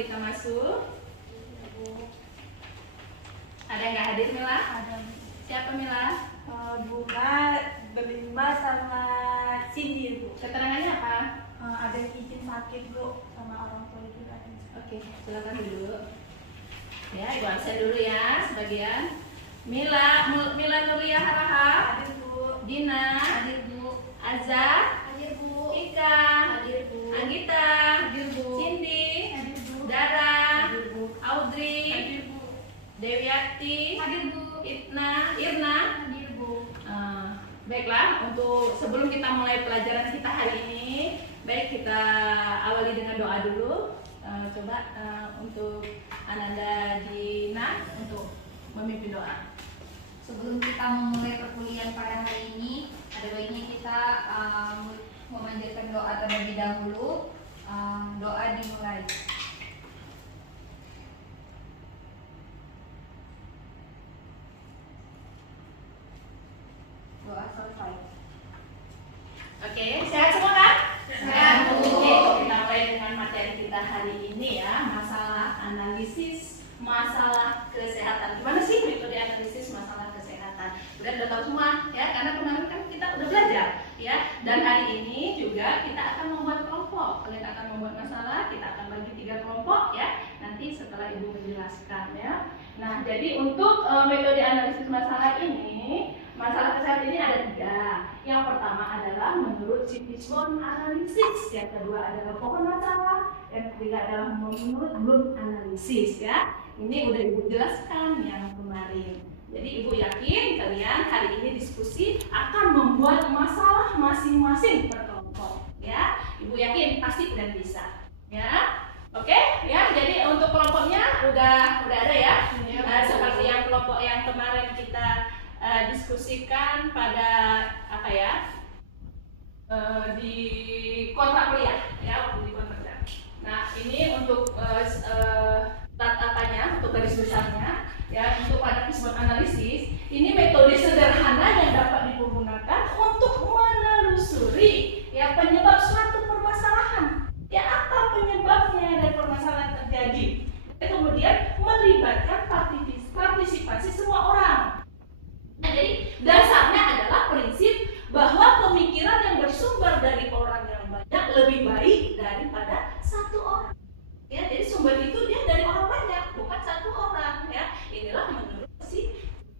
kita masuk. Ada yang nggak hadir, Mila? Ada. Siapa, Mila? Bunga, Belinda sama Cindy, Bu. Keterangannya apa? Ada yang izin sakit, Bu, sama orang tua juga. Oke, silakan dulu. Ya, Ibu absen dulu ya sebagian. Mila Nuria Harahap. Hadir, Bu. Dina. Hadir, Bu. Azza. Hadir, Bu. Ika. Hadir, Bu. Anggita. Hadir, Bu. Cindy. Hadir, Bu. Dara. Hadir, Bu. Audrey. Hadir, Bu. Dewiati. Hadir, Bu. Irna. Hadir, Bu. Baiklah, untuk sebelum kita mulai pelajaran kita hari ini, baik kita awali dengan doa dulu. Coba untuk Ananda Dina untuk memimpin doa. Sebelum kita memulai perkuliahan pada hari ini, ada baiknya kita memanjatkan doa terlebih dahulu. Doa dimulai. Doa selesai. Oke, sehat semua kan? Sehat, Bu. Oke, kita mulai dengan materi kita hari ini ya, masalah analisis masalah kesehatan. Gimana sih metode analisis masalah kesehatan? Udah tahu semua ya, karena kemarin kan kita udah belajar ya. Dan hari ini juga kita akan membuat kelompok. Kalian akan membuat masalah, kita akan bagi 3 kelompok ya. Nanti setelah Ibu menjelaskan ya. Nah, jadi untuk metode analisis masalah ini, masalah kesehatan ini ada 3. Yang pertama adalah menurut Fishbone analisis, yang kedua adalah pohon masalah, yang ketiga adalah menurut Bloom analisis ya. Ini udah Ibu jelaskan yang kemarin. Jadi Ibu yakin kalian hari ini diskusi akan membuat masalah masing-masing per kelompok ya. Ibu yakin pasti udah bisa ya. Oke ya, jadi untuk kelompoknya udah ada ya. Seperti yang kelompok yang kemarin kita diskusikan pada apa ya, di kontrak kuliah ya, waktu di kontrak. Nah ini untuk untuk garis besarnya ya, untuk pada Fishbone analisis ini metode sederhana yang dapat digunakan untuk menelusuri ya penyebab suatu permasalahan ya, apa penyebabnya dari permasalahan terjadi, kemudian melibatkan partisipasi semua orang. Nah, jadi dasarnya adalah prinsip bahwa pemikiran yang bersumber dari orang yang banyak lebih baik daripada satu orang. Ya, jadi sumber itu dia dari orang banyak, bukan satu orang ya. Inilah menurut si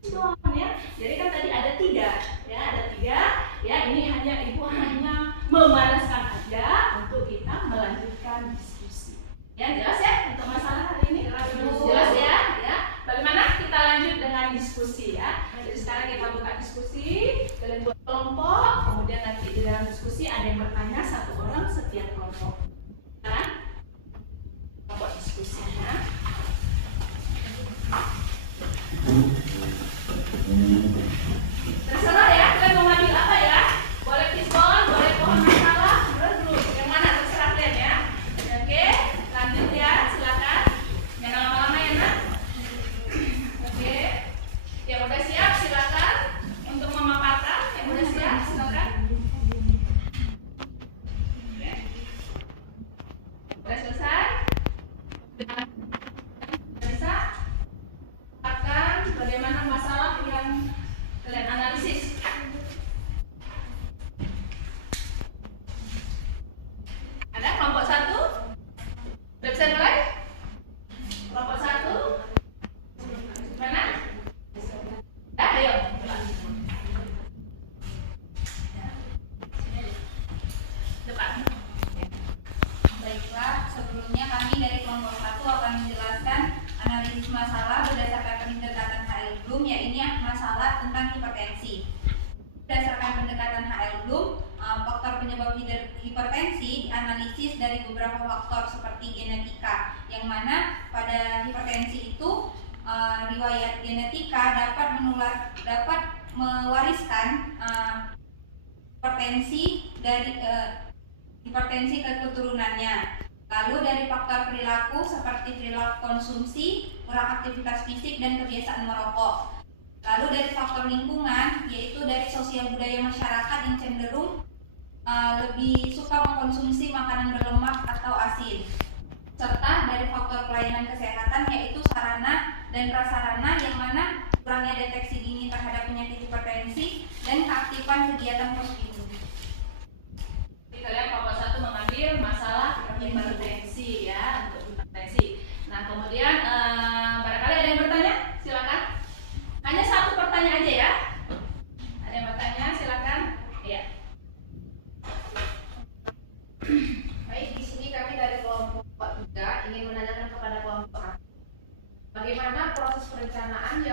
Fishbone ya. Jadi kan tadi ada 3 ya, ada 3 ya. Ini Ibu hanya memanaskan aja untuk kita melanjutkan diskusi. Ya, jelas ya untuk masalah hari ini? Jelas ya? Ya. Bagaimana kita lanjut dengan diskusi ya? Jadi sekarang kita buka diskusi, kalian buat kelompok, kemudian nanti di dalam diskusi ada yang bertanya 1 orang setiap kelompok. Nah, kelompok diskusinya. Terserah ya, kalian mau ngambil apa ya? Boleh Fishbone, boleh pohon masalah, boleh dulu. Yang mana terserah kalian ya. Oke, lanjut ya, silakan. Jangan lama-lama ya nak. Oke, yang udah siap silakan untuk memaparkan. Yang udah siap silakan. Oke. Udah selesai? Udah bisa? Akan bagaimana masalah yang kalian analisis? Ada kelompok 1? Udah bisa mulai? Kelompok 1? Mana? Ayo. Depan. Baiklah, sebelumnya kami dari kelompok 1 akan menjelaskan analisis masalah berdasarkan pendekatan HL Bloom, yaitu masalah tentang hipertensi. Berdasarkan pendekatan HL Bloom, faktor penyebab hipertensi dianalisis dari beberapa faktor seperti genetika, yang mana pada hipertensi itu riwayat genetika dapat mewariskan hipertensi dari hipertensi ke keturunannya. Lalu dari faktor perilaku seperti perilaku konsumsi, kurang aktivitas fisik, dan kebiasaan merokok. Lalu dari faktor lingkungan, yaitu dari sosial budaya masyarakat yang cenderung lebih suka mengkonsumsi makanan berlemak atau asin. serta dari faktor pelayanan kesehatan yaitu sarana dan prasarana yang mana kurangnya deteksi dini terhadap penyakit hipertensi dan keaktifan kegiatan posyandu. Jadi kalian kelompok 1 mengambil masalah hipertensi ya, untuk hipertensi. Nah kemudian barangkali ada yang bertanya, silakan. Hanya satu pertanyaan aja ya. Ada yang bertanya, silakan. Iya. Baik, di sini kami dari kelompok 3 ingin menanyakan kepada kelompok 1. Bagaimana proses perencanaan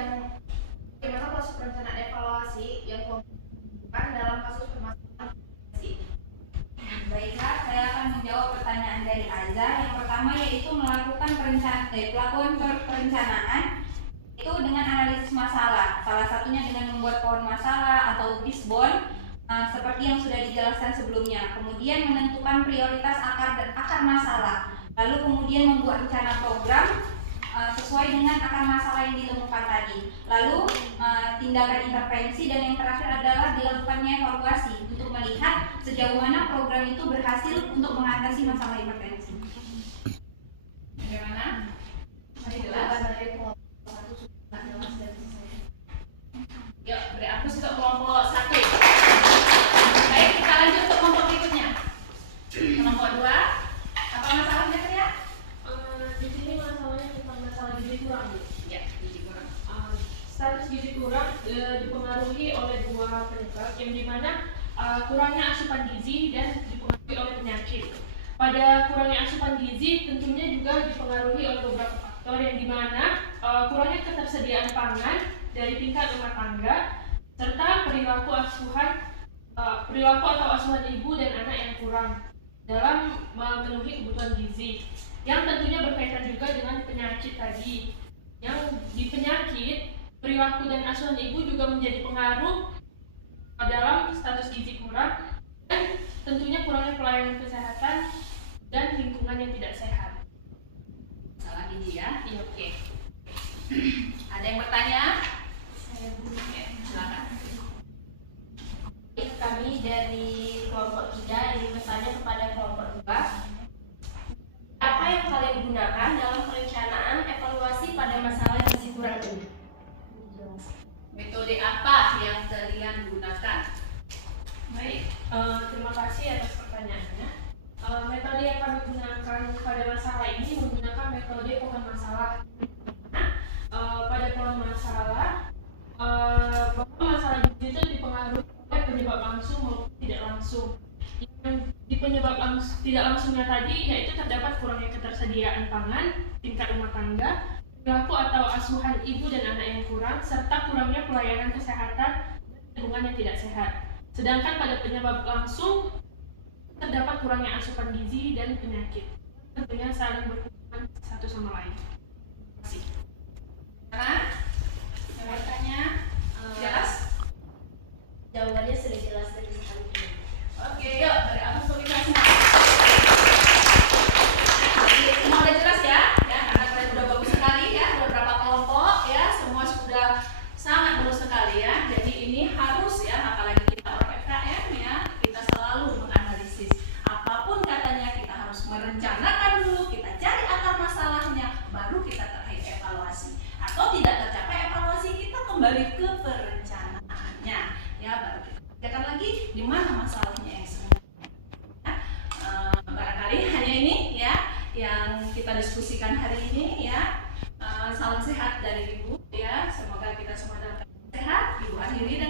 evaluasi yang kelompok lakukan dalam kasus permasalahan hipertensi? Baiklah, saya akan menjawab pertanyaan dari Aza. Yang pertama yaitu melakukan perencanaan itu dengan analisis masalah. Salah satunya dengan membuat pohon masalah atau fishbone seperti yang sudah dijelaskan sebelumnya. Kemudian menentukan prioritas akar masalah. Lalu kemudian membuat rencana program sesuai dengan akar masalah yang ditemukan tadi. Lalu tindakan intervensi dan yang terakhir adalah dilakukannya evaluasi untuk melihat sejauh mana program itu berhasil untuk mengatasi masalah hipertensi. Bagaimana? Masih jelas? Dari kelompok 1 sudah jelas dan selesai. Yuk, beri hapus untuk kelompok 1. Baik, kita lanjut ke kelompok berikutnya. Kelompok 2. Apa masalahnya ya? Di sini masalahnya tentang masalah gizi kurang. Ya, gizi kurang. Status gizi kurang dipengaruhi oleh dua penyebab, yang dimana kurangnya asupan gizi dan dipengaruhi oleh penyakit. Pada kurangnya asupan gizi tentunya juga dipengaruhi oleh beberapa faktor, yang dimana kurangnya ketersediaan pangan dari tingkat rumah tangga serta perilaku atau asuhan ibu dan anak yang kurang dalam memenuhi kebutuhan gizi, yang tentunya berkaitan juga dengan penyakit tadi. Yang di penyakit, perilaku dan asuhan ibu juga menjadi pengaruh dalam status gizi kurang, dan tentunya kurangnya pelayanan kesehatan dan lingkungan yang tidak sehat. Masalah gizi ya? Iya, oke. Ada yang bertanya? Saya Oke, silakan. Kami dari kelompok 3 ingin bertanya kepada kelompok 2. Apa yang kalian gunakan dalam perencanaan evaluasi pada masalah gizi kurang ini? Metode apa yang kalian gunakan? Baik, terima kasih atas pertanyaannya. Metode yang kami gunakan pada masalah ini menggunakan metode pohon masalah. Pada pohon masalah, bahwa masalah gizi itu dipengaruhi oleh penyebab langsung maupun tidak langsung. Yang di penyebab tidak langsungnya tadi yaitu terdapat kurangnya ketersediaan pangan tingkat rumah tangga, perilaku atau asuhan ibu dan anak yang kurang, serta kurangnya pelayanan kesehatan dan lingkungan yang tidak sehat. Sedangkan pada penyebab langsung terdapat kurangnya asupan gizi dan penyakit, tentunya saling berhubungan satu sama lain. Terima kasih. Karena yang bertanya jelas? Jawabannya sudah jelas dari sekali. Oke, yuk dari atas publikasi. Jadi semua udah jelas ya? Ya, karena kalian udah bagus sekali ya, beberapa kelompok ya, semua sudah sangat bagus sekali ya. Jadi ini harus ya, apalagi kita orang FKM ya, kita selalu menganalisis. Apapun katanya kita harus merencanakan dulu, kita cari akar masalahnya, baru kita terakhir evaluasi. Atau tidak tercapai evaluasi, kita kembali ke perencanaannya ya, baru kita kerjakan lagi di mana masalahnya yang sebenarnya. Barangkali hanya ini ya yang kita diskusikan hari ini ya. Salam sehat dari Ibu ya, semoga kita semua dalam keadaan sehat. Ibu akhiri dan